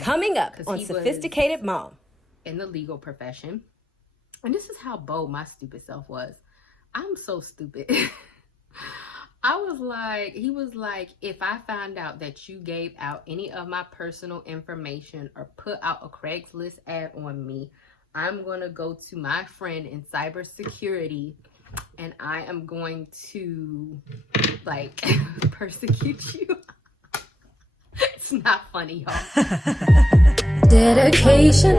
Coming up on Sophisticated Mom. In the legal profession. And this is how bold my stupid self was. I'm so stupid. He was like, if I find out that you gave out any of my personal information or put out a Craigslist ad on me, I'm going to go to my friend in cybersecurity and I am going to like persecute you. It's not funny, y'all. Dedication,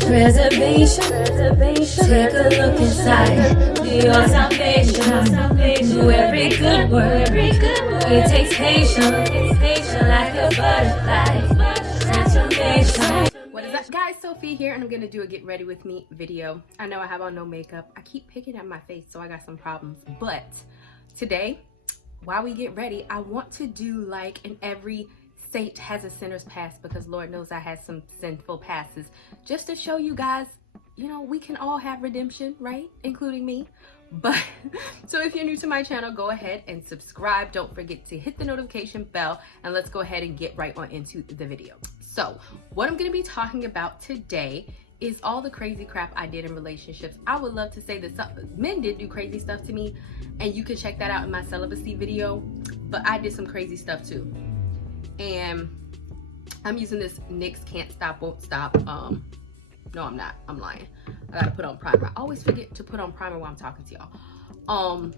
preservation, take a look inside your salvation. Do every good work, it takes patience, like a butterfly, transformation. What is up, guys? Sophie here, and I'm gonna do a get ready with me video. I know I have on no makeup. I keep picking at my face, so I got some problems. But today, while we get ready, I want to do like an every saint has a sinner's past, because Lord knows I had some sinful passes, just to show you guys, you know, we can all have redemption, right? Including me. But so if you're new to my channel, go ahead and subscribe. Don't forget to hit the notification bell, and let's go ahead and get right on into the video. So what I'm going to be talking about today is all the crazy crap I did in relationships. I would love to say that some men did do crazy stuff to me, and you can check that out in my celibacy video, but I did some crazy stuff too. And I'm using this NYX Can't Stop Won't Stop. No, I'm not. I'm lying. I gotta put on primer. I always forget to put on primer while I'm talking to y'all.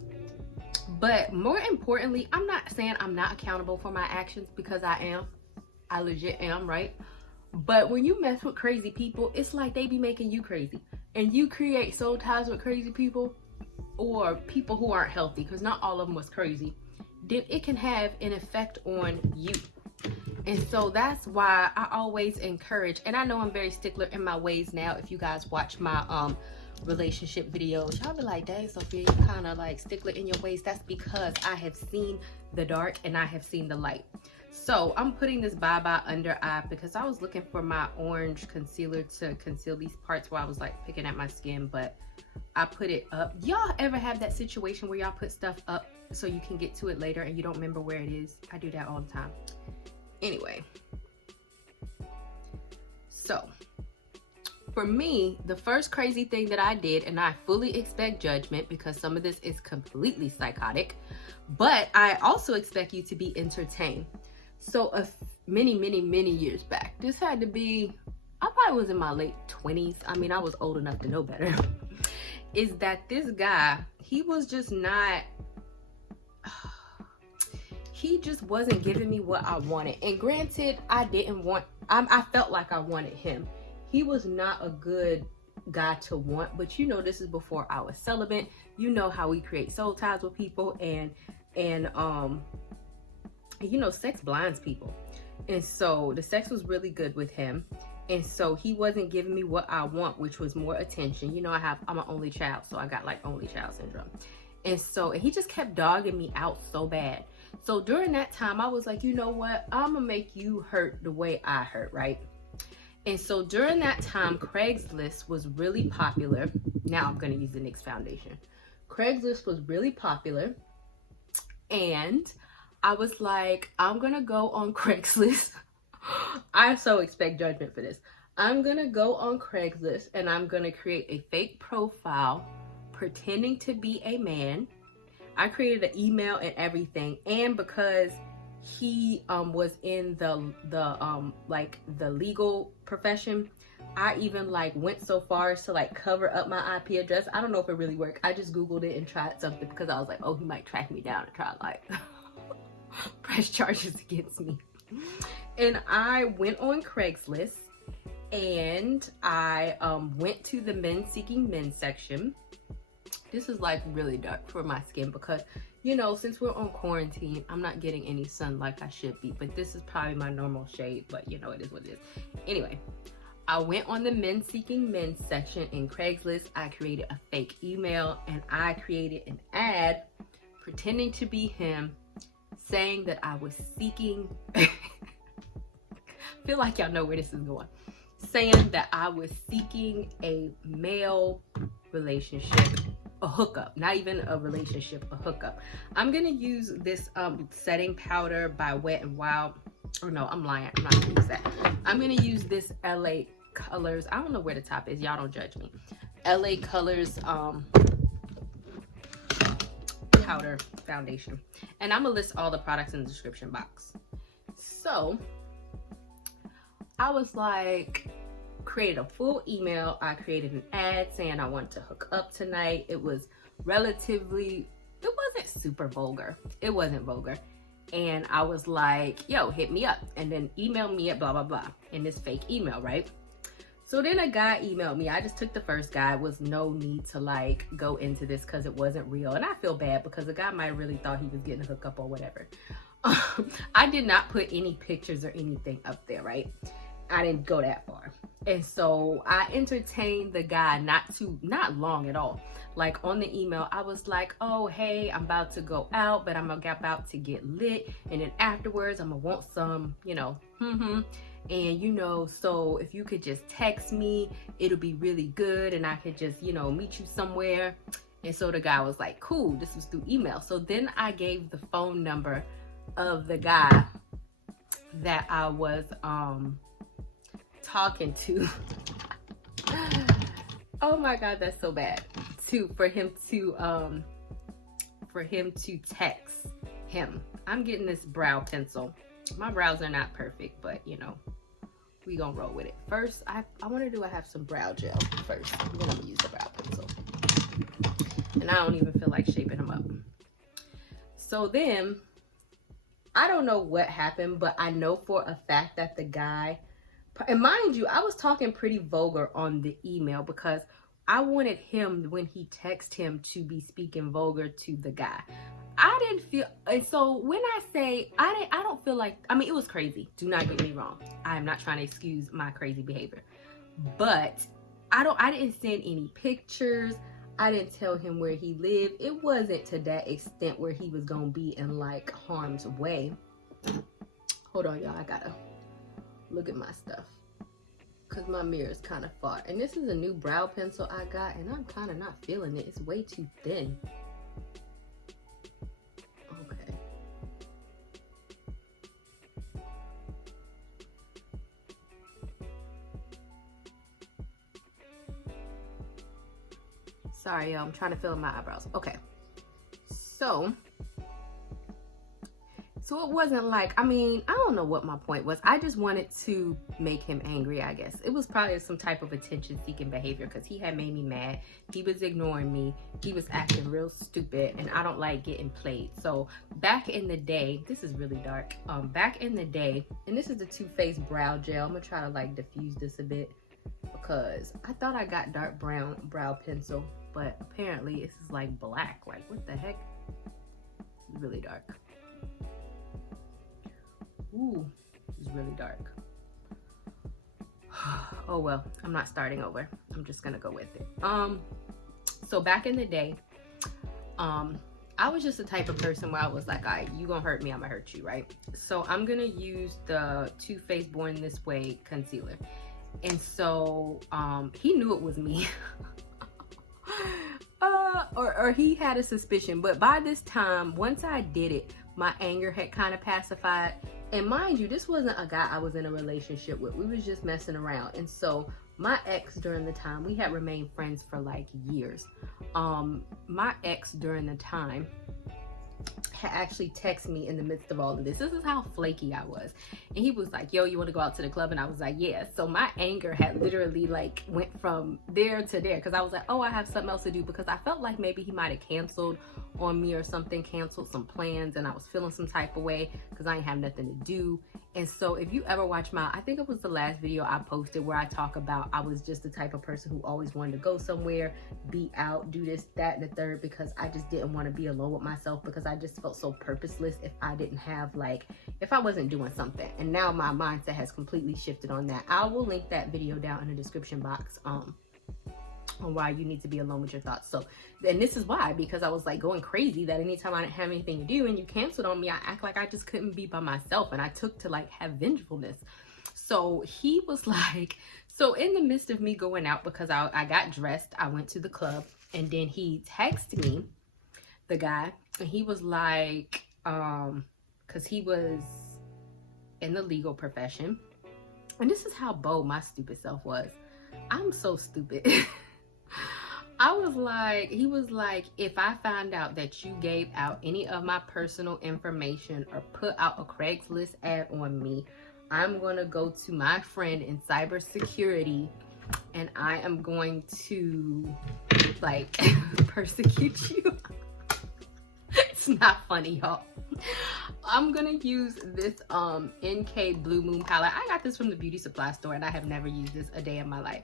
But more importantly, I'm not saying I'm not accountable for my actions, because I am. I legit am, right? But when you mess with crazy people, it's like they be making you crazy. And you create soul ties with crazy people, or people who aren't healthy, because not all of them was crazy. Then it can have an effect on you. And so that's why I always encourage, and I know I'm very stickler in my ways now. If you guys watch my relationship videos, y'all be like, dang, Sophia, you kind of like stickler in your ways. That's because I have seen the dark and I have seen the light. So I'm putting this bye-bye under eye because I was looking for my orange concealer to conceal these parts where I was like picking at my skin, but I put it up. Y'all ever have that situation where y'all put stuff up so you can get to it later and you don't remember where it is? I do that all the time. Anyway, so for me, the first crazy thing that I did, and I fully expect judgment because some of this is completely psychotic, but I also expect you to be entertained. So many years back, this had to be, I probably was in my late 20s. I mean, I was old enough to know better. Is that this guy, he was just not, he just wasn't giving me what I wanted. And granted, I felt like I wanted him. He was not a good guy to want, but you know, this is before I was celibate. You know how we create soul ties with people, and you know, sex blinds people. And so the sex was really good with him. And so he wasn't giving me what I want, which was more attention. You know, I'm an only child, so I got like only child syndrome. And so he just kept dogging me out so bad. So during that time, I was like, you know what? I'm gonna make you hurt the way I hurt, right? And so during that time, Craigslist was really popular. Now I'm gonna use the NYX foundation. Craigslist was really popular. And I was like, I'm gonna go on Craigslist. I so expect judgment for this. I'm gonna go on Craigslist and I'm gonna create a fake profile pretending to be a man. I created an email and everything, and because he was in the legal profession, I even like went so far as to like cover up my IP address. I don't know if it really worked. I just googled it and tried something because I was like, oh, he might track me down and try like press charges against me. And I went on Craigslist and I went to the men seeking men section. This is like really dark for my skin because, you know, since we're on quarantine, I'm not getting any sun like I should be, but this is probably my normal shade, but you know, it is what it is. Anyway, I went on the men seeking men section in Craigslist. I created a fake email and I created an ad pretending to be him, saying that I was seeking, feel like y'all know where this is going, saying that I was seeking a male relationship, a hookup, not even a relationship, a hookup. I'm gonna use this setting powder by Wet n Wild. Or no, I'm lying. I'm not gonna use that. I'm gonna use this LA Colors. I don't know where the top is. Y'all don't judge me. LA Colors powder foundation. And I'm gonna list all the products in the description box. So I was like, created a full email. I created an ad saying I want to hook up tonight. It was relatively, it wasn't super vulgar. It wasn't vulgar. And I was like, yo, hit me up. And then email me at blah, blah, blah. In this fake email, right? So then a guy emailed me. I just took the first guy. Was no need to like go into this because it wasn't real. And I feel bad because the guy might have really thought he was getting a hookup or whatever. I did not put any pictures or anything up there, right? I didn't go that far. And so I entertained the guy not long at all. Like on the email, I was like, oh, hey, I'm about to go out, but I'm about to get lit. And then afterwards, I'm gonna want some, you know, and you know, so if you could just text me, it'll be really good. And I could just, you know, meet you somewhere. And so the guy was like, cool, this was through email. So then I gave the phone number of the guy that I was talking to. Oh my God, that's so bad. For him to text him. I'm getting this brow pencil. My brows are not perfect, but you know, we gonna roll with it. First, I want to do, I have some brow gel first. Then I'm gonna use the brow pencil. And I don't even feel like shaping them up. So then, I don't know what happened, but I know for a fact that the guy, and mind you, I was talking pretty vulgar on the email because I wanted him, when he texted him, to be speaking vulgar to the guy. I didn't feel, and so when I say, I don't feel like, I mean, it was crazy. Do not get me wrong. I am not trying to excuse my crazy behavior. But I didn't send any pictures. I didn't tell him where he lived. It wasn't to that extent where he was going to be in like harm's way. Hold on, y'all. I gotta look at my stuff because my mirror is kind of far. And this is a new brow pencil I got, and I'm kind of not feeling it. It's way too thin. Okay. Sorry, y'all. I'm trying to fill in my eyebrows. Okay. So it wasn't like, I mean, I don't know what my point was. I just wanted to make him angry, I guess. It was probably some type of attention-seeking behavior because he had made me mad. He was ignoring me. He was acting real stupid, and I don't like getting played. So back in the day, this is really dark. Back in the day, and this is the Too Faced brow gel. I'm gonna try to like diffuse this a bit because I thought I got dark brown brow pencil, but apparently this is like black. Like, what the heck? It's really dark. Ooh, it's really dark. Oh well, I'm not starting over. I'm just gonna go with it. So back in the day, I was just the type of person where I was like, all right, you gonna hurt me, I'm gonna hurt you, right? So I'm gonna use the Too Faced Born This Way concealer. And so he knew it was me. Or he had a suspicion, but by this time, once I did it, my anger had kind of pacified. And mind you, this wasn't a guy I was in a relationship with. We was just messing around. And so my ex during the time, we had remained friends for like years. My ex during the time had actually texted me in the midst of all of this. This is how flaky I was. And he was like, yo, you want to go out to the club? And I was like, yeah. So my anger had literally like went from there to there because I was like, oh, I have something else to do, because I felt like maybe he might have canceled on me or something, canceled some plans, and I was feeling some type of way because I ain't have nothing to do. And so if you ever watch I think it was the last video I posted where I talk about I was just the type of person who always wanted to go somewhere, be out, do this, that, and the third, because I just didn't want to be alone with myself, because I just felt so purposeless if I didn't have like, if I wasn't doing something. And now my mindset has completely shifted on that. I will link that video down in the description box on why you need to be alone with your thoughts. So, and this is why, because I was like going crazy that anytime I didn't have anything to do and you canceled on me, I act like I just couldn't be by myself, and I took to like have vengefulness. So he was like, so in the midst of me going out, because I got dressed, I went to the club, and then he texted me, the guy, and he was like, because he was in the legal profession. And this is how bold my stupid self was. I'm so stupid. I was like, he was like, if I find out that you gave out any of my personal information or put out a Craigslist ad on me, I'm going to go to my friend in cybersecurity and I am going to like persecute you. It's not funny, y'all. I'm gonna use this NK Blue Moon palette. I got this from the beauty supply store and I have never used this a day in my life.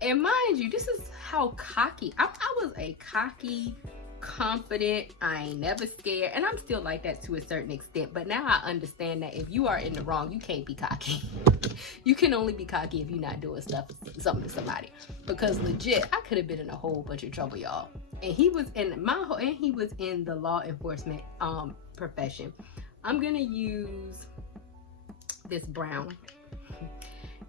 And mind you, this is how cocky I was. A cocky, confident, I ain't never scared, and I'm still like that to a certain extent, but now I understand that if you are in the wrong, you can't be cocky. You can only be cocky if you're not doing something to somebody, because legit I could have been in a whole bunch of trouble, y'all. And he was in the law enforcement profession. I'm gonna use this brown.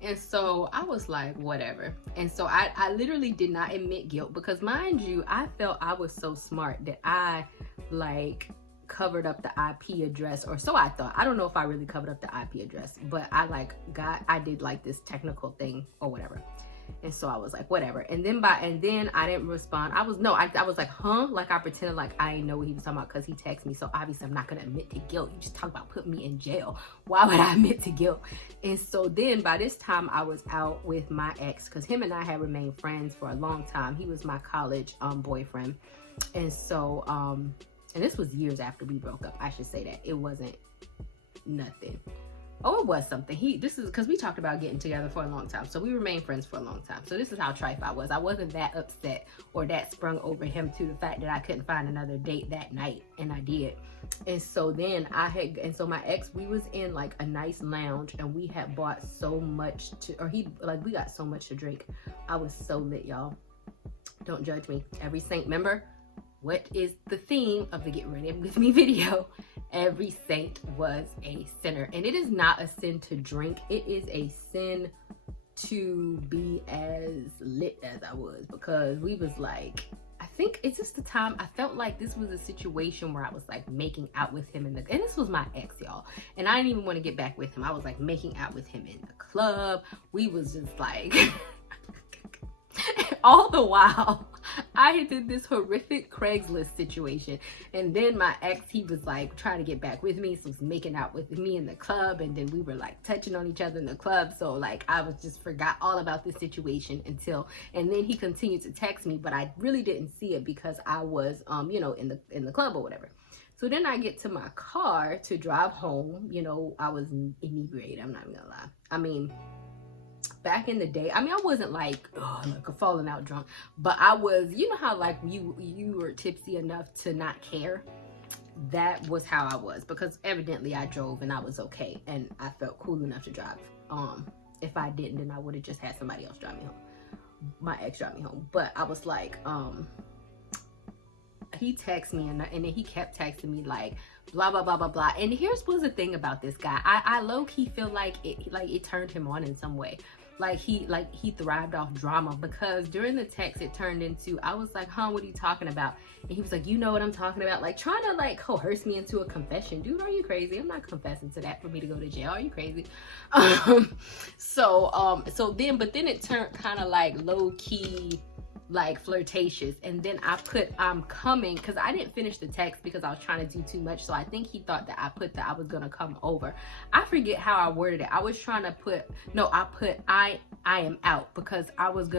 And so I was like, whatever. And so I literally did not admit guilt, because mind you, I felt I was so smart that I like covered up the IP address, or so I thought. I don't know if I really covered up the IP address, but I did like this technical thing or whatever. And so I was like, whatever. And then I didn't respond. I was like, huh? Like I pretended like I didn't know what he was talking about, because he texted me. So obviously I'm not gonna admit to guilt. You just talk about putting me in jail. Why would I admit to guilt? And so then by this time I was out with my ex, because him and I had remained friends for a long time. He was my college boyfriend. And so and this was years after we broke up. I should say that. It wasn't nothing. Oh, it was something. This is because we talked about getting together for a long time. So we remained friends for a long time. So this is how trife I was. I wasn't that upset or that sprung over him to the fact that I couldn't find another date that night. And I did. And so then my ex, we was in like a nice lounge and we had bought so much we got so much to drink. I was so lit, y'all. Don't judge me. Every saint, remember, what is the theme of the Get Ready With Me video? Every saint was a sinner. And it is not a sin to drink. It is a sin to be as lit as I was, because we was like, I think it's just the time I felt like this was a situation where I was like making out with him and this was my ex, y'all. And I didn't even want to get back with him. I was like making out with him in the club. We was just like all the while I did this horrific Craigslist situation. And then my ex, he was like trying to get back with me, so he was making out with me in the club, and then we were like touching on each other in the club. So like I was just forgot all about this situation and then he continued to text me, but I really didn't see it because I was in the club or whatever. So then I get to my car to drive home. I was inebriated, I'm not even gonna lie. I mean, back in the day, I wasn't like a falling out drunk, but I was, how like you were tipsy enough to not care. That was how I was, because evidently I drove and I was okay and I felt cool enough to drive. If I didn't, then I would have just had somebody else drive me home. My ex drive me home. But I was like, he texted me and then he kept texting me like blah blah blah blah blah. And here's was the thing about this guy. I low-key feel like it turned him on in some way. Like he thrived off drama, because during the text it turned into, I was like, huh, what are you talking about? And he was like, you know what I'm talking about? Like trying to like coerce me into a confession. Dude, are you crazy? I'm not confessing to that for me to go to jail. Are you crazy? But then it turned kind of like low-key, like flirtatious. And then I put I'm coming, because I didn't finish the text because I was trying to do too much. So I think he thought that I put that I was gonna come over. I forget how I worded it. I was trying to put I am out, because I was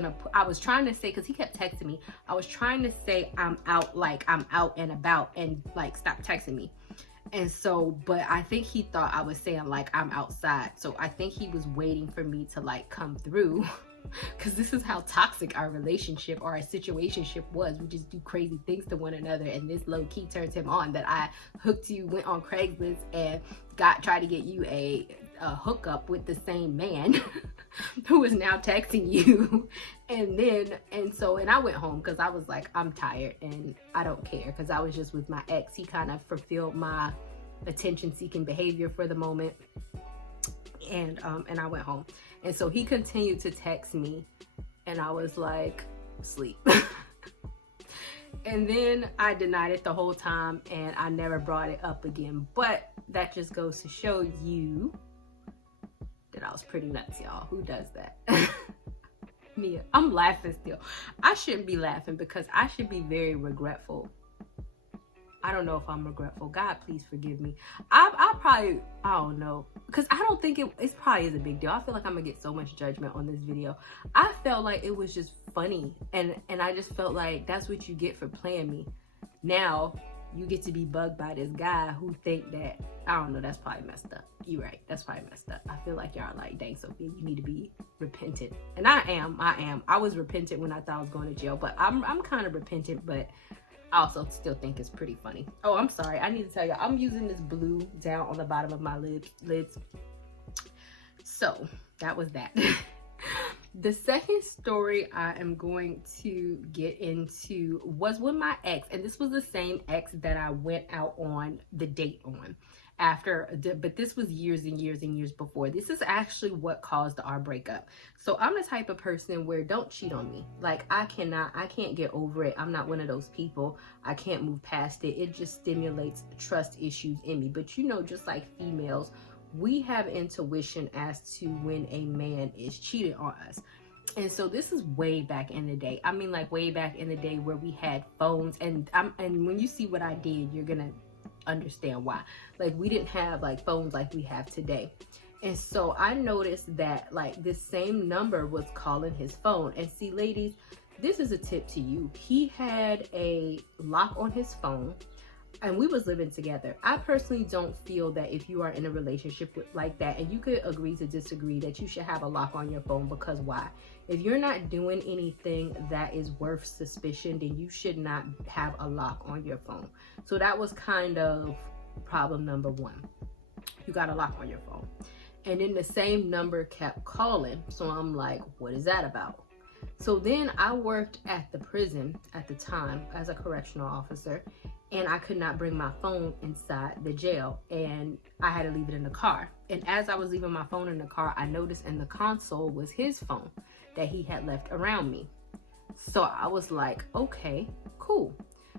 trying to say, because he kept texting me, I was trying to say I'm out, like I'm out and about, and like stop texting me. And so, but I think he thought I was saying like I'm outside. So I think he was waiting for me to like come through. Because this is how toxic our relationship or our situationship was. We just do crazy things to one another, and this low-key turns him on that I hooked you, went on Craigslist and tried to get you a hookup with the same man who is now texting you. And I went home because I was like, I'm tired and I don't care, because I was just with my ex. He kind of fulfilled my attention-seeking behavior for the moment. And I went home. And so he continued to text me, and I was like, sleep. And then I denied it the whole time, and I never brought it up again. But that just goes to show you that I was pretty nuts, y'all. Who does that? Mia. I'm laughing still. I shouldn't be laughing because I should be very regretful. I don't know if I'm regretful. God, please forgive me. I probably, I don't know. Because I don't think it probably is a big deal. I feel like I'm going to get so much judgment on this video. I felt like it was just funny. And I just felt like that's what you get for playing me. Now, you get to be bugged by this guy who think that, I don't know, that's probably messed up. You're right. That's probably messed up. I feel like y'all like, dang, Sophia, you need to be repentant. And I am. I was repentant when I thought I was going to jail. But I'm kind of repentant, but I also still think it's pretty funny. Oh, I'm sorry. I need to tell you, I'm using this blue down on the bottom of my lids. So that was that. The second story I am going to get into was with my ex. And this was the same ex that I went out on the date on after, but this was years and years and years before. This is actually what caused our breakup. So I'm the type of person where don't cheat on me. Like I can't get over it. I'm not one of those people. I can't move past it. It just stimulates trust issues in me. But you know, just like females, we have intuition as to when a man is cheating on us. And so this is way back in the day. I mean, like way back in the day where we had phones, and when you see what I did, you're gonna understand why. Like we didn't have like phones like we have today. And so I noticed that like this same number was calling his phone. And see, ladies, this is a tip to you. He had a lock on his phone, and we was living together. I personally don't feel that if you are in a relationship like that, and you could agree to disagree, that you should have a lock on your phone. Because why? If you're not doing anything that is worth suspicion, then you should not have a lock on your phone. So that was kind of problem number one. You got a lock on your phone. And then the same number kept calling. So I'm like, what is that about? So then I worked at the prison at the time as a correctional officer, and I could not bring my phone inside the jail, and I had to leave it in the car. And as I was leaving my phone in the car, I noticed in the console was his phone that he had left around me. So I was like, okay, cool.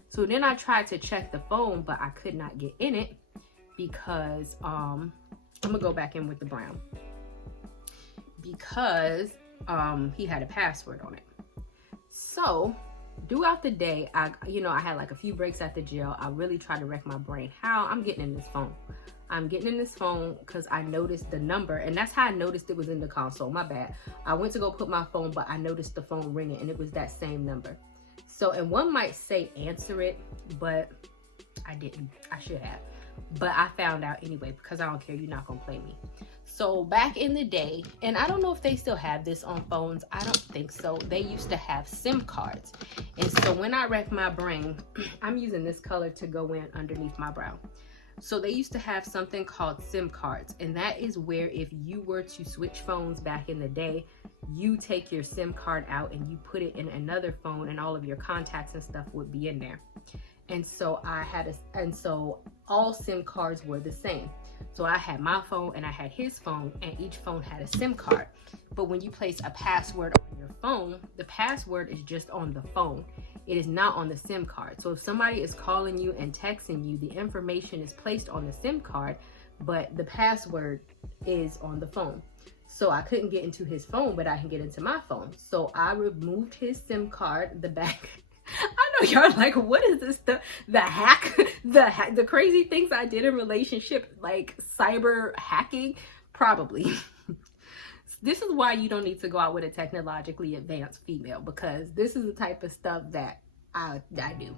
So then I tried to check the phone, but I could not get in it because I'm gonna go back in with the brown, because he had a password on it. So throughout the day, I had like a few breaks at the jail. I really tried to wreck my brain. How I'm getting in this phone. I'm getting in this phone because I noticed the number, and that's how I noticed it was in the console. My bad. I went to go put my phone, but I noticed the phone ringing, and it was that same number. So, and one might say answer it, but I didn't. I should have. But I found out anyway, because I don't care. You're not going to play me. So back in the day, and I don't know if they still have this on phones. I don't think so. They used to have SIM cards. And so when I wreck my brain, I'm using this color to go in underneath my brow. So they used to have something called SIM cards. And that is where if you were to switch phones back in the day, you take your SIM card out and you put it in another phone, and all of your contacts and stuff would be in there. And so so all SIM cards were the same. So I had my phone and I had his phone, and each phone had a SIM card. But when you place a password on your phone, the password is just on the phone. It is not on the SIM card. So if somebody is calling you and texting you, the information is placed on the SIM card, but the password is on the phone. So I couldn't get into his phone, but I can get into my phone. So I removed his SIM card, the back. I know y'all like, what is this? The hack, the crazy things I did in relationship, like cyber hacking, probably. This is why you don't need to go out with a technologically advanced female, because this is the type of stuff that I do.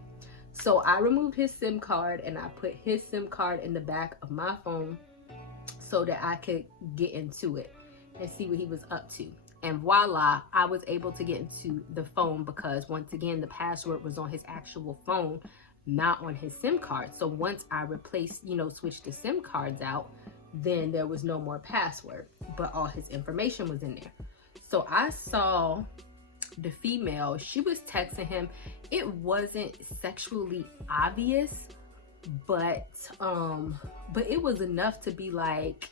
So I removed his SIM card and I put his SIM card in the back of my phone so that I could get into it and see what he was up to. And voila, I was able to get into the phone because once again, the password was on his actual phone, not on his SIM card. So once I replaced, switched the SIM cards out, then there was no more password, but all his information was in there. So I saw the female, she was texting him. It wasn't sexually obvious, but it was enough to be like,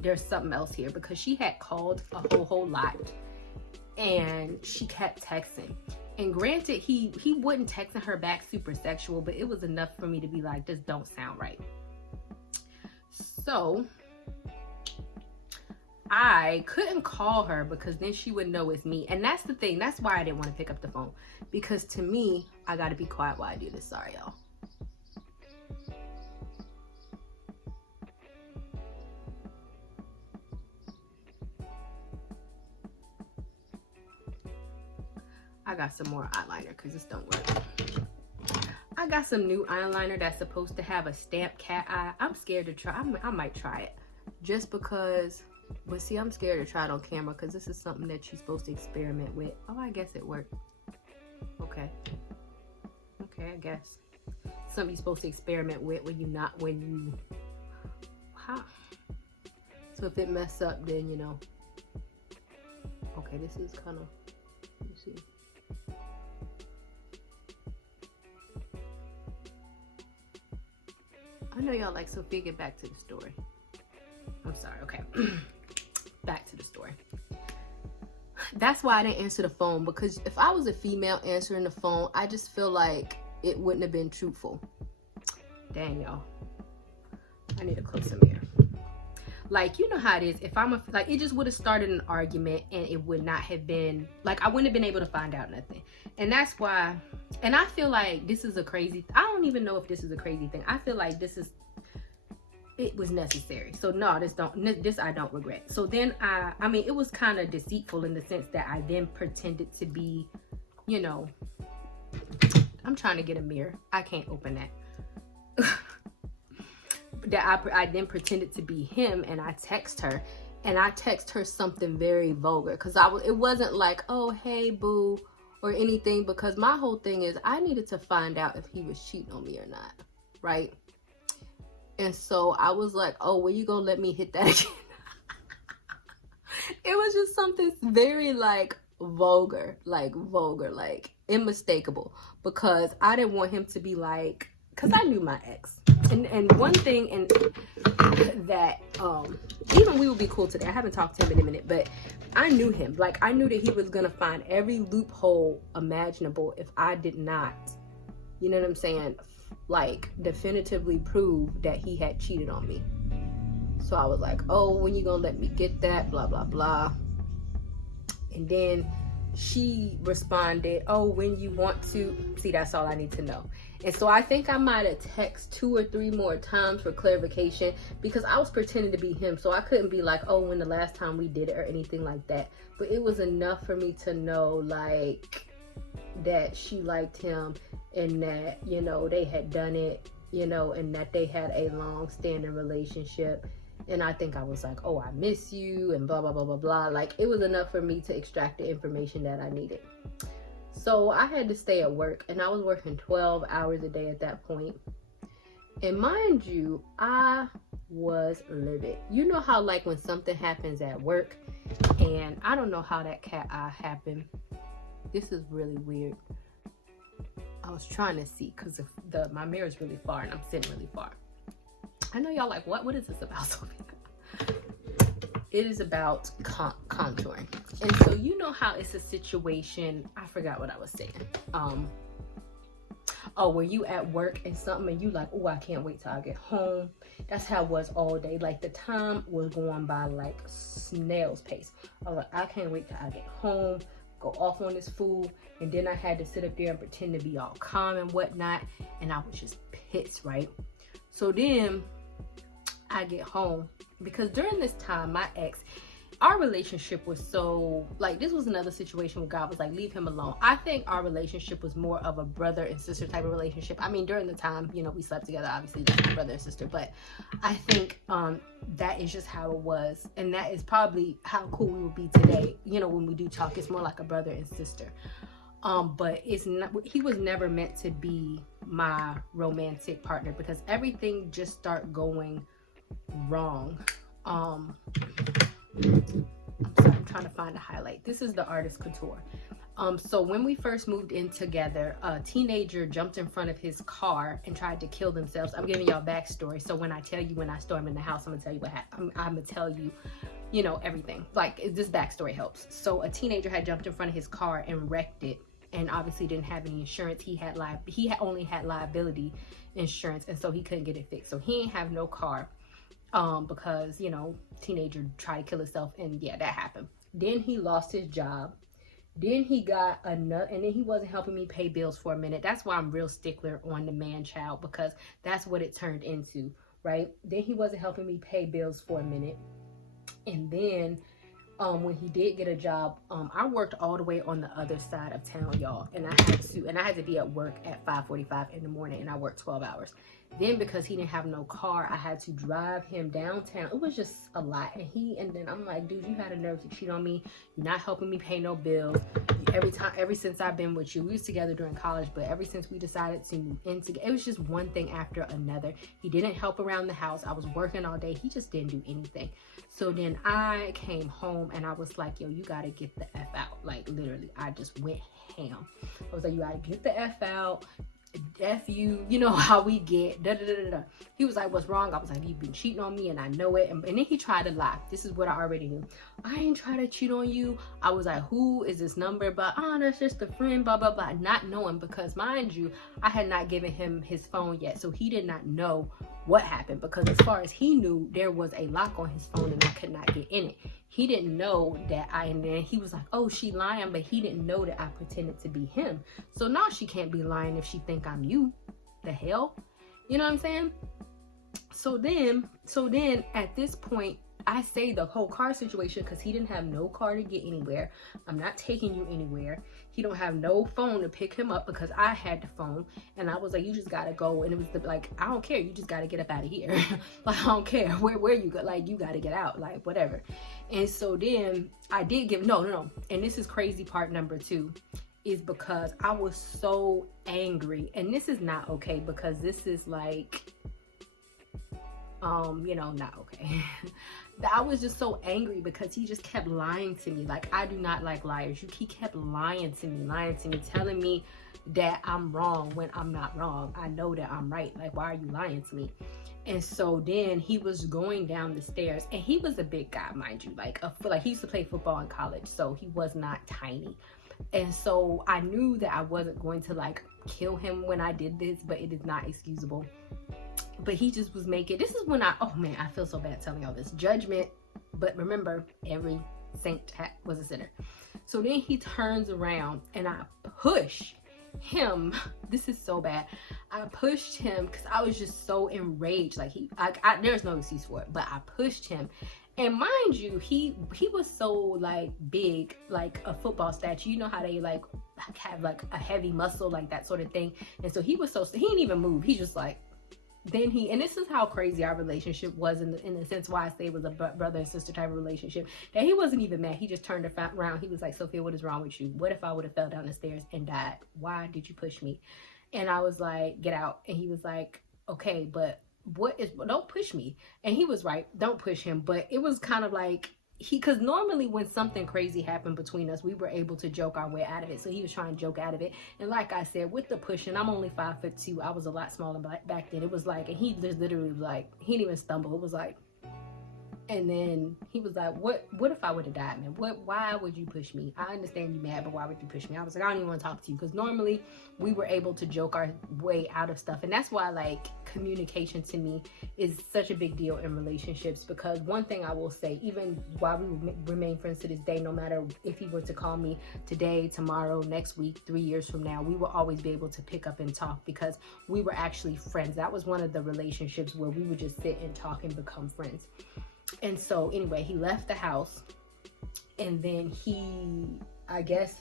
there's something else here, because she had called a whole lot and she kept texting. And granted, he wasn't texting her back super sexual, but it was enough for me to be like, this don't sound right. So I couldn't call her because then she would know it's me. And that's the thing. That's why I didn't want to pick up the phone. Because to me, I got to be quiet while I do this. Sorry, y'all. I got some more eyeliner because this don't work. I got some new eyeliner that's supposed to have a stamped cat eye. I'm scared to try. I might try it just because. But see, I'm scared to try it on camera because this is something that you're supposed to experiment with. Oh, I guess it worked. Okay. Okay, I guess. Something you're supposed to experiment with when you. How? So if it mess up, then you know. Okay, this is kind of. Let me see. I know y'all like Sophia. Get back to the story. I'm sorry. Okay. Back to the story. That's why I didn't answer the phone, because if I was a female answering the phone, I just feel like it wouldn't have been truthful. Dang, y'all. I need a closer mirror. Like, you know how it is. If I'm like, it just would have started an argument and it would not have been, like, I wouldn't have been able to find out nothing. And that's why, and I feel like this is a crazy, I don't even know if this is a crazy thing. I feel like it was necessary. So no, this I don't regret. So then I mean, it was kind of deceitful in the sense that I then pretended to be, you know, I'm trying to get a mirror. I can't open that. That I then pretended to be him, and I text her something very vulgar, because it wasn't like, oh hey boo or anything, because my whole thing is I needed to find out if he was cheating on me or not, right? And so I was like, oh, when you gonna let me hit that again? It was just something very like vulgar, like unmistakable, because I didn't want him to be like, because I knew my ex. And one thing, and that even we would be cool today. I haven't talked to him in a minute, but I knew him. Like, I knew that he was gonna find every loophole imaginable if I did not, you know what I'm saying, like definitively prove that he had cheated on me. So I was like, oh, when you gonna let me get that, blah blah blah. And then she responded, oh, when you want to. See, that's all I need to know. And so I think I might have texted 2 or 3 more times for clarification, because I was pretending to be him. So I couldn't be like, oh, when the last time we did it or anything like that. But it was enough for me to know, like, that she liked him, and that, you know, they had done it, you know, and that they had a long-standing relationship. And I think I was like, oh, I miss you, and blah blah blah blah blah. Like, it was enough for me to extract the information that I needed. So I had to stay at work, and I was working 12 hours a day at that point. And mind you, I was livid. You know how, like, when something happens at work, and I don't know how that cat eye happened. This is really weird. I was trying to see, because my mirror is really far and I'm sitting really far. I know y'all like, what is this about, Sophie? It is about contouring. And so you know how it's a situation, I forgot what I was saying. Oh, were you at work and something and you like, oh, I can't wait till I get home. That's how it was all day. Like, the time was going by like snail's pace. I was like, I can't wait till I get home, go off on this fool. And then I had to sit up there and pretend to be all calm and whatnot. And I was just pissed, right? So then I get home, because during this time, my ex, our relationship was so, like, this was another situation where God was like, leave him alone. I think our relationship was more of a brother and sister type of relationship. I mean, during the time, you know, we slept together, obviously, that's my brother and sister, but I think that is just how it was. And that is probably how cool we would be today. You know, when we do talk, it's more like a brother and sister. But it's not, he was never meant to be my romantic partner, because everything just started going wrong. I'm sorry, I'm trying to find a highlight. This is the Artist Couture. So when we first moved in together, a teenager jumped in front of his car and tried to kill themselves. I'm giving y'all backstory. So when I tell you, when I stormed in the house, I'm gonna tell you what happened. I'm gonna tell you, you know, everything. Like, this backstory helps. So a teenager had jumped in front of his car and wrecked it, and obviously didn't have any insurance. He only had liability insurance, and so he couldn't get it fixed. So he didn't have no car. because, you know, teenager tried to kill himself, and yeah, that happened. Then he lost his job. Then he got another, and then he wasn't helping me pay bills for a minute. That's why I'm real stickler on the man child, because that's what it turned into, right? Then he wasn't helping me pay bills for a minute. And then when he did get a job, I worked all the way on the other side of town, y'all, and I had to be at work at 5:45 in the morning, and I worked 12 hours. Then because he didn't have no car, I had to drive him downtown. It was just a lot. And then I'm like, dude, you had a nerve to cheat on me. You're not helping me pay no bills. Ever since I've been with you, we was together during college, but ever since we decided to move in together, it was just one thing after another. He didn't help around the house. I was working all day. He just didn't do anything. So then I came home and I was like, yo, you gotta get the F out. Like, literally, I just went ham. I was like, you gotta get the F out. F you, you know how we get, da da da da. He was like, what's wrong? I was like, you've been cheating on me and I know it. And then he tried to lie. This is what I already knew. I ain't try to cheat on you. I was like, who is this number? But that's just a friend, blah blah blah. Not knowing, because mind you, I had not given him his phone yet, so he did not know what happened, because as far as he knew, there was a lock on his phone and I could not get in it. He didn't know that and then he was like, oh, she lying, but he didn't know that I pretended to be him. So now she can't be lying if she think I'm you. The hell? You know what I'm saying? So then at this point, I say the whole car situation, because he didn't have no car to get anywhere. I'm not taking you anywhere. He don't have no phone to pick him up, because I had the phone, and I was like, you just gotta go. And it was like, I don't care, you just gotta get up out of here. Like, I don't care where you go, like, you gotta get out, like, whatever. And so then I did give no, and this is crazy part number 2, is because I was so angry, and this is not okay, because this is like, you know, not okay. I was just so angry because he just kept lying to me. Like, I do not like liars. He kept lying to me, telling me that I'm wrong when I'm not wrong. I know that I'm right. Like, why are you lying to me? And so then he was going down the stairs, and he was a big guy, mind you. Like he used to play football in college, so he was not tiny. And so I knew that I wasn't going to like kill him when I did this, but it is not excusable. But he just was making, this is when oh man, I feel so bad telling y'all this. Judgment, but remember, every saint was a sinner. So then he turns around and I push him. This is so bad. I pushed him because I was just so enraged. Like, there's no excuse for it, but I pushed him. And mind you, he was so like big, like a football statue. You know how they like have like a heavy muscle, like that sort of thing. And so he didn't even move. He just like, then and this is how crazy our relationship was in the sense why I say it was a brother and sister type of relationship, that he wasn't even mad. He just turned around. He was like, Sophia, what is wrong with you? What if I would have fell down the stairs and died? Why did you push me? And I was like, get out. And he was like, okay, but don't push me. And he was right, don't push him. But it was kind of like, because normally when something crazy happened between us, we were able to joke our way out of it. So he was trying to joke out of it. And like I said, with the pushing, I'm only 5'2". I was a lot smaller back then. It was like, and he just literally was like, he didn't even stumble. It was like, and then he was like, what if I would have died, man? Why would you push me? I understand you mad, but why would you push me? I was like, I don't even want to talk to you, because normally we were able to joke our way out of stuff. And that's why, like, communication to me is such a big deal in relationships, because one thing I will say, even while we remain friends to this day, no matter if he were to call me today, tomorrow, next week, 3 years from now, we will always be able to pick up and talk, because we were actually friends. That was one of the relationships where we would just sit and talk and become friends. And so anyway, he left the house, and then he, I guess,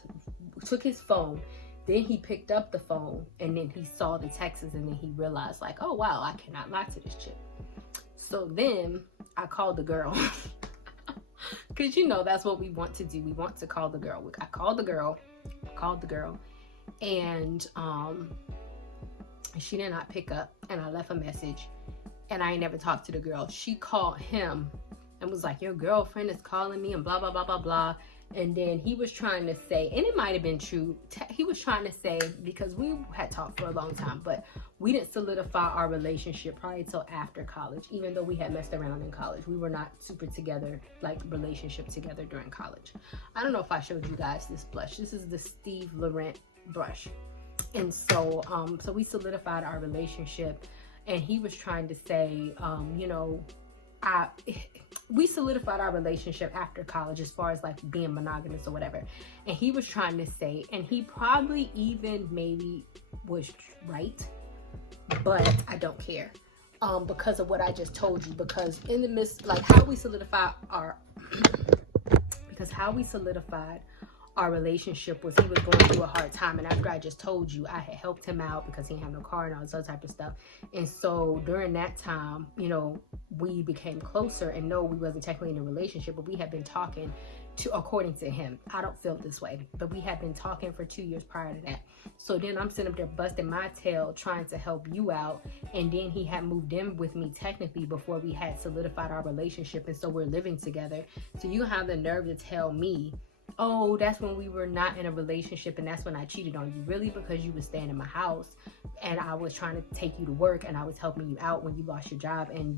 took his phone. Then he picked up the phone, and then he saw the texts, and then he realized, like, oh wow, I cannot lie to this chick. So then I called the girl, because you know that's what we want to do. We want to call the girl. I called the girl, and she did not pick up, and I left a message. And I ain't never talked to the girl. She called him and was like, your girlfriend is calling me and blah, blah, blah, blah, blah. And then he was trying to say, and it might have been true, he was trying to say, because we had talked for a long time, but we didn't solidify our relationship probably till after college, even though we had messed around in college. We were not super together, like relationship together during college. I don't know if I showed you guys this blush. This is the Steve Laurent brush. And so, so we solidified our relationship. And he was trying to say, you know, we solidified our relationship after college as far as like being monogamous or whatever. And he was trying to say, and he probably even maybe was right, but I don't care. Because of what I just told you, because in the midst, like how we solidified our relationship was he was going through a hard time, and after I just told you, I had helped him out because he didn't have no car and all this other type of stuff. And so during that time, you know, we became closer, and no, we wasn't technically in a relationship, but we had been talking to, according to him, I don't feel this way, but we had been talking for 2 years prior to that. So then I'm sitting up there busting my tail trying to help you out, and then he had moved in with me technically before we had solidified our relationship, and so we're living together. So you have the nerve to tell me, oh, that's when we were not in a relationship and that's when I cheated on you. Really? Because you was staying in my house and I was trying to take you to work and I was helping you out when you lost your job and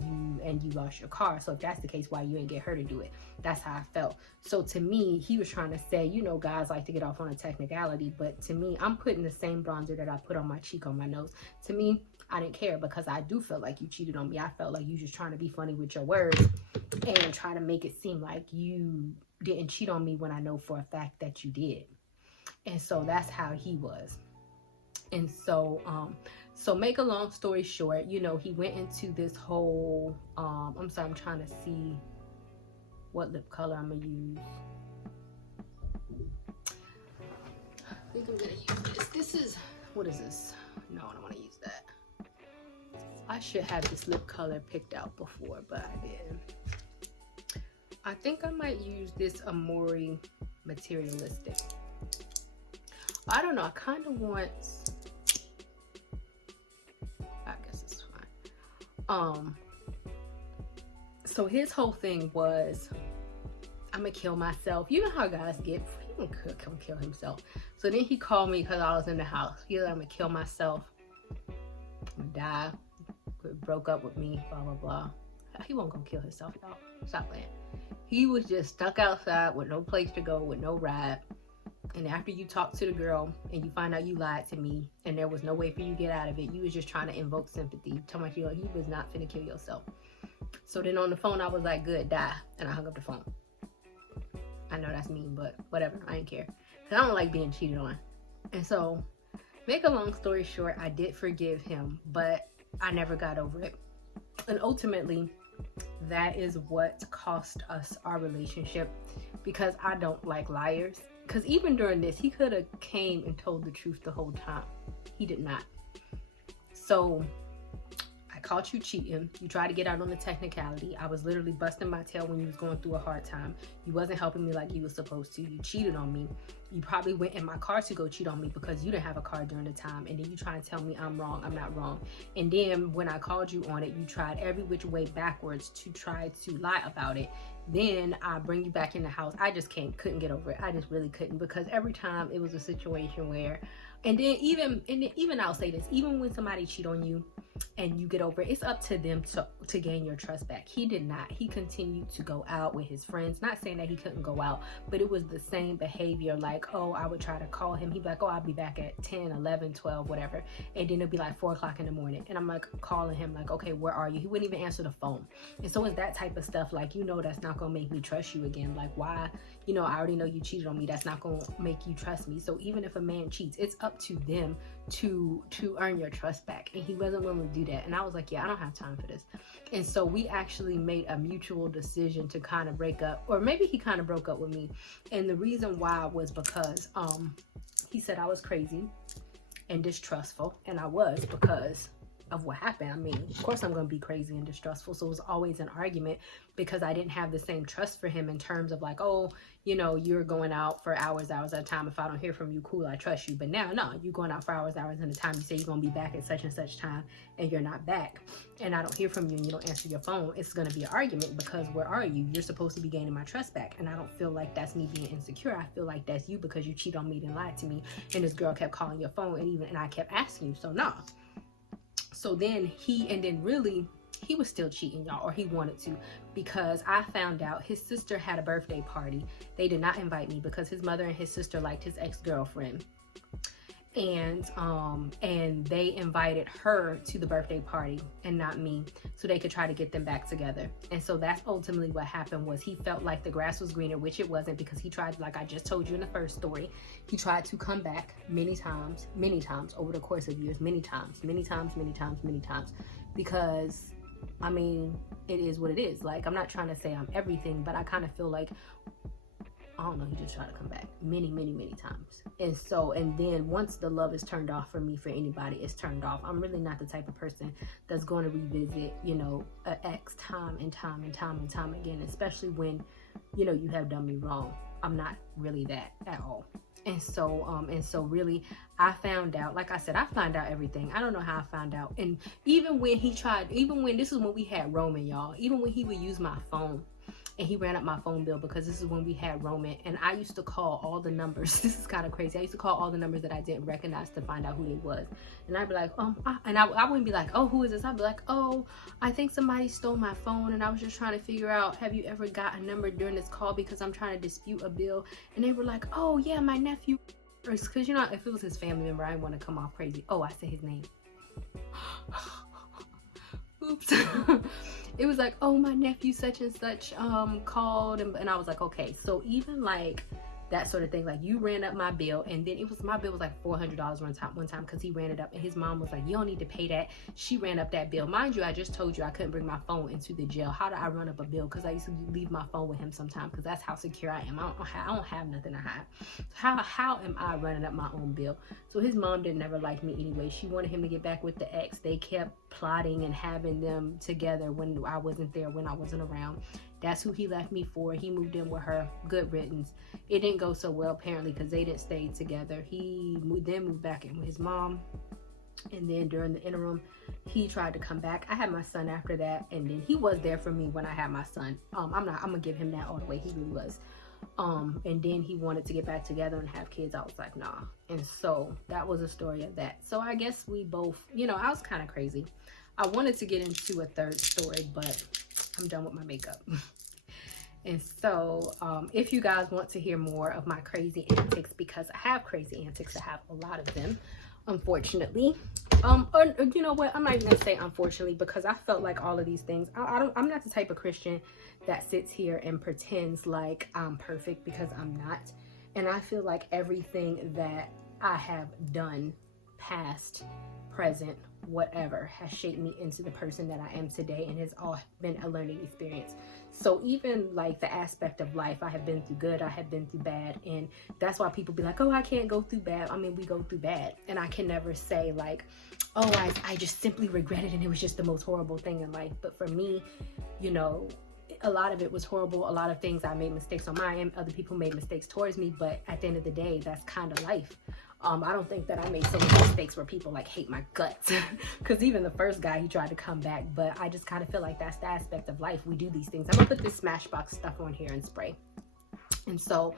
you lost your car. So if that's the case, why you ain't get her to do it? That's how I felt. So to me, he was trying to say, you know, guys like to get off on a technicality, but to me, I'm putting the same bronzer that I put on my cheek on my nose. To me, I didn't care because I do feel like you cheated on me. I felt like you just trying to be funny with your words and try to make it seem like you didn't cheat on me when I know for a fact that you did. And so that's how he was. And so so make a long story short, you know, he went into this whole I'm sorry, I'm trying to see what lip color I'm gonna use. I think I'm gonna use this. This is, what is this? No, I don't want to use that. I should have this lip color picked out before, but I didn't. I think I might use this Amori Materialistic. I don't know. I kind of want, I guess it's fine. So his whole thing was, I'm gonna kill myself. You know how guys get, he gonna come kill himself. So then he called me because I was in the house. He was like, I'm gonna kill myself. I'm gonna die. Broke up with me, blah, blah, blah. He won't go kill himself, y'all. Stop playing. He was just stuck outside with no place to go, with no ride. And after you talk to the girl and you find out you lied to me and there was no way for you to get out of it, you was just trying to invoke sympathy. Tell me, you was not finna kill yourself. So then on the phone, I was like, good, die. And I hung up the phone. I know that's mean, but whatever. I ain't care. Because I don't like being cheated on. And so, make a long story short, I did forgive him, but I never got over it. And ultimately, that is what cost us our relationship, because I don't like liars. Because even during this, he could have came and told the truth the whole time. He did not. So I caught you cheating. You tried to get out on the technicality. I was literally busting my tail when you was going through a hard time. You wasn't helping me like you was supposed to. You cheated on me. You probably went in my car to go cheat on me because you didn't have a car during the time. And then you try and tell me I'm wrong. I'm not wrong. And then when I called you on it, you tried every which way backwards to try to lie about it. Then I bring you back in the house. I just couldn't get over it. I just really couldn't, because every time it was a situation where, and then even I'll say this, even when somebody cheat on you and you get over it, it's up to them to gain your trust back. He did not. He continued to go out with his friends. Not saying that he couldn't go out, but it was the same behavior. Like, oh, I would try to call him. He'd be like, oh, I'll be back at 10, 11, 12, whatever. And then it'd be like 4 o'clock in the morning. And I'm like calling him like, okay, where are you? He wouldn't even answer the phone. And so it's that type of stuff. Like, you know, that's not going to make me trust you again. Like, why? You know, I already know you cheated on me. That's not going to make you trust me. So even if a man cheats, it's up to them to earn your trust back. And he wasn't willing to do that. And I was like, yeah, I don't have time for this. And so we actually made a mutual decision to kind of break up, or maybe he kind of broke up with me. And the reason why was because he said I was crazy and distrustful, and I was, because of what happened. I mean, of course I'm going to be crazy and distrustful. So it was always an argument because I didn't have the same trust for him in terms of like, oh, you know, you're going out for hours at a time. If I don't hear from you, cool, I trust you. But now, no, you're going out for hours at a time. You say you're going to be back at such and such time and you're not back. And I don't hear from you and you don't answer your phone. It's going to be an argument because where are you? You're supposed to be gaining my trust back. And I don't feel like that's me being insecure. I feel like that's you because you cheat on me and lied to me. And this girl kept calling your phone and I kept asking you. So no. So then really, he was still cheating, y'all, or he wanted to, because I found out his sister had a birthday party. They did not invite me because his mother and his sister liked his ex-girlfriend. and they invited her to the birthday party and not me, so they could try to get them back together. And so that's ultimately what happened. Was he felt like the grass was greener, which it wasn't, because he tried, like I just told you in the first story, he tried to come back many times over the course of years, many times, because I mean, it is what it is. Like, I'm not trying to say I'm everything, but I kind of feel like, I don't know, he just tried to come back many times. And so, and then once the love is turned off for me, for anybody, it's turned off. I'm really not the type of person that's going to revisit, you know, an ex time and time again, especially when, you know, you have done me wrong. I'm not really that at all. And so really, I found out, like I said, I found out everything. I don't know how I found out. And even when this is when we had roaming, y'all, even when he would use my phone, and he ran up my phone bill, because this is when we had roaming, and I used to call all the numbers. This is kind of crazy. I used to call all the numbers that I didn't recognize to find out who they was. And I'd be like, I wouldn't be like, oh, who is this? I'd be like, oh, I think somebody stole my phone, and I was just trying to figure out, have you ever got a number during this call, because I'm trying to dispute a bill. And they were like, oh yeah, my nephew. Because, you know, if it was his family member, I didn't want to come off crazy. Oh, I said his name. Oops. It was like, oh, my nephew such and such called, and I was like, okay. So even like that sort of thing, like, you ran up my bill, and then my bill was like $400 one time because he ran it up, and his mom was like, you don't need to pay that. She ran up that bill. Mind you, I just told you I couldn't bring my phone into the jail. How did I run up a bill? Because I used to leave my phone with him sometimes, because that's how secure I am. I don't have nothing to hide. How am I running up my own bill? So his mom didn't ever like me anyway. She wanted him to get back with the ex. They kept plotting and having them together when I wasn't there, when I wasn't around. That's who he left me for. He moved in with her. Good riddance. It didn't go so well, apparently, because they didn't stay together. He then moved back in with his mom. And then during the interim, he tried to come back. I had my son after that. And then he was there for me when I had my son. I'm going to give him that all the way. He really was. And then he wanted to get back together and have kids. I was like, nah. And so that was a story of that. So I guess we both, you know, I was kind of crazy. I wanted to get into a third story, but I'm done with my makeup. And so if you guys want to hear more of my crazy antics, because I have crazy antics, I have a lot of them, unfortunately. Or you know what, I'm not even gonna say unfortunately, because I felt like all of these things, I'm not the type of Christian that sits here and pretends like I'm perfect, because I'm not. And I feel like everything that I have done, past, present, whatever, has shaped me into the person that I am today, and has all been a learning experience. So even like the aspect of life, I have been through good, I have been through bad, and that's why people be like, oh, I can't go through bad. I mean, we go through bad, and I can never say like, oh, I just simply regret it and it was just the most horrible thing in life. But for me, you know, a lot of it was horrible. A lot of things I made mistakes on my end, other people made mistakes towards me, but at the end of the day, that's kind of life. I don't think that I made so many mistakes where people like hate my guts, because even the first guy, he tried to come back. But I just kind of feel like that's the aspect of life. We do these things. I'm gonna put this Smashbox stuff on here and spray. And so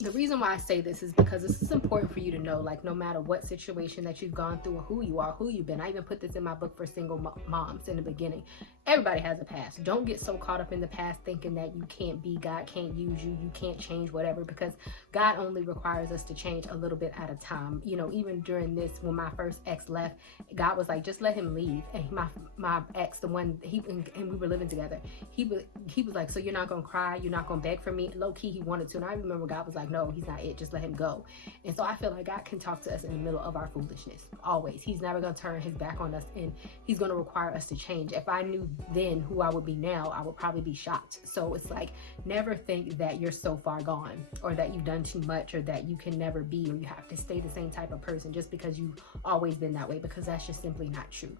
the reason why I say this is because this is important for you to know, like, no matter what situation that you've gone through, or who you are, who you've been. I even put this in my book for single moms in the beginning. Everybody has a past. Don't get so caught up in the past thinking that you can't be, God can't use you, you can't change, whatever, because God only requires us to change a little bit at a time. You know, even during this, when my first ex left, God was like, just let him leave. And my ex, the one, and we were living together, he was like, so you're not gonna cry, you're not gonna beg for me? Low key, he wanted to. And I remember God was like, no, he's not it, just let him go. And so I feel like God can talk to us in the middle of our foolishness, always. He's never gonna turn his back on us, and he's gonna require us to change. If I knew then who I would be now, I would probably be shocked. So it's like, never think that you're so far gone, or that you've done too much, or that you can never be, or you have to stay the same type of person just because you've always been that way, because that's just simply not true.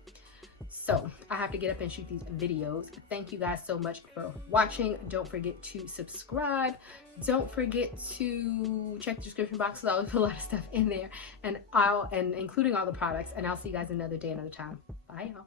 So I have to get up and shoot these videos. Thank you guys so much for watching. Don't forget to subscribe. Don't forget to check the description box, because I will put a lot of stuff in there, and including all the products. And I'll see you guys another day, another time. Bye, y'all.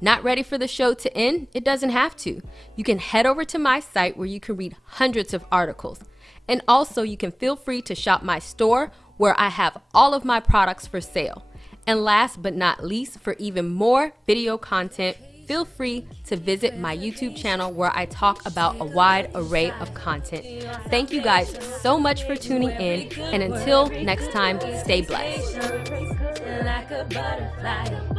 Not ready for the show to end? It doesn't have to. You can head over to my site where you can read hundreds of articles. And also you can feel free to shop my store where I have all of my products for sale. And last but not least, for even more video content, feel free to visit my YouTube channel where I talk about a wide array of content. Thank you guys so much for tuning in, and until next time, stay blessed. Like a butterfly.